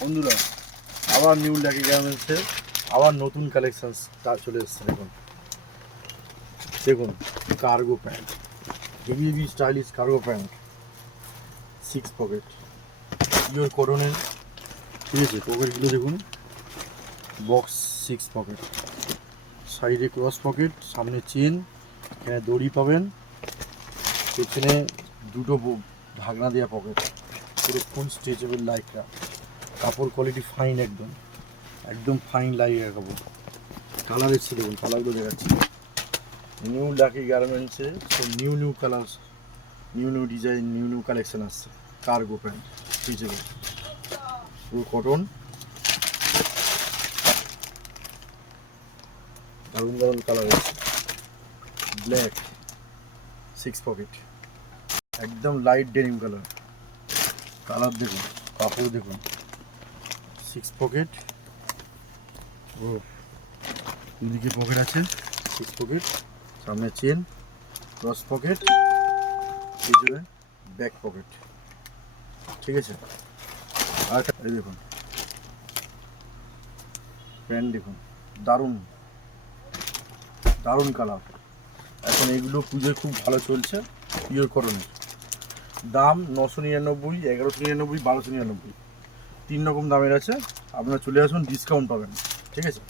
বন্ধুরা আবার new lucky গার্মেন্টসে আবার নতুন কালেকশন চলে এসছে। দেখুন দেখুন cargo pant, heavy heavy stylish cargo pant, 6 pocket, pure কটনের। ঠিক আছে, পকেটগুলো দেখুন, বক্স 6 পকেট, সাইডে ক্রস পকেট, সামনে চেন, এখানে দড়ি পাবেন, পেছনে দুটো ঢাকনা দেওয়া পকেট, পুরো ফুল স্ট্রেচেবল লাইকরা, কাপড় কোয়ালিটি ফাইন, একদম একদম ফাইন লাইকরা কাপড়। কালার এসছে দেখুন, কালারগুলো দেখাচ্ছি। নিউ লাকি গার্মেন্টসে সব new new colour, new new design, new new collection আসছে। কার্গো প্যান্ট স্ট্রেচেবল, পুরো কটন, দারুণ দারুণ কালার এসছে। ব্ল্যাক 6 পকেট, একদম লাইট ডেনিম কালার। কালার দেখুন, কাপড় দেখুন, 6 পকেট, ও দুদিকে পকেট আছে, 6 পকেট, সামনে চেন, ক্রস পকেট, পিছনে ব্যাক পকেট। ঠিক আছে, আর এই দেখুন প্যান্ট দেখুন, দারুণ দারুণ কালার। এখন এগুলো পুজোয় খুব ভালো চলছে, পিওর কটনের। দাম 999, 1199, 1299, 3 রকম দামের আছে। আপনারা চলে আসুন, ডিসকাউন্ট পাবেন। ঠিক আছে।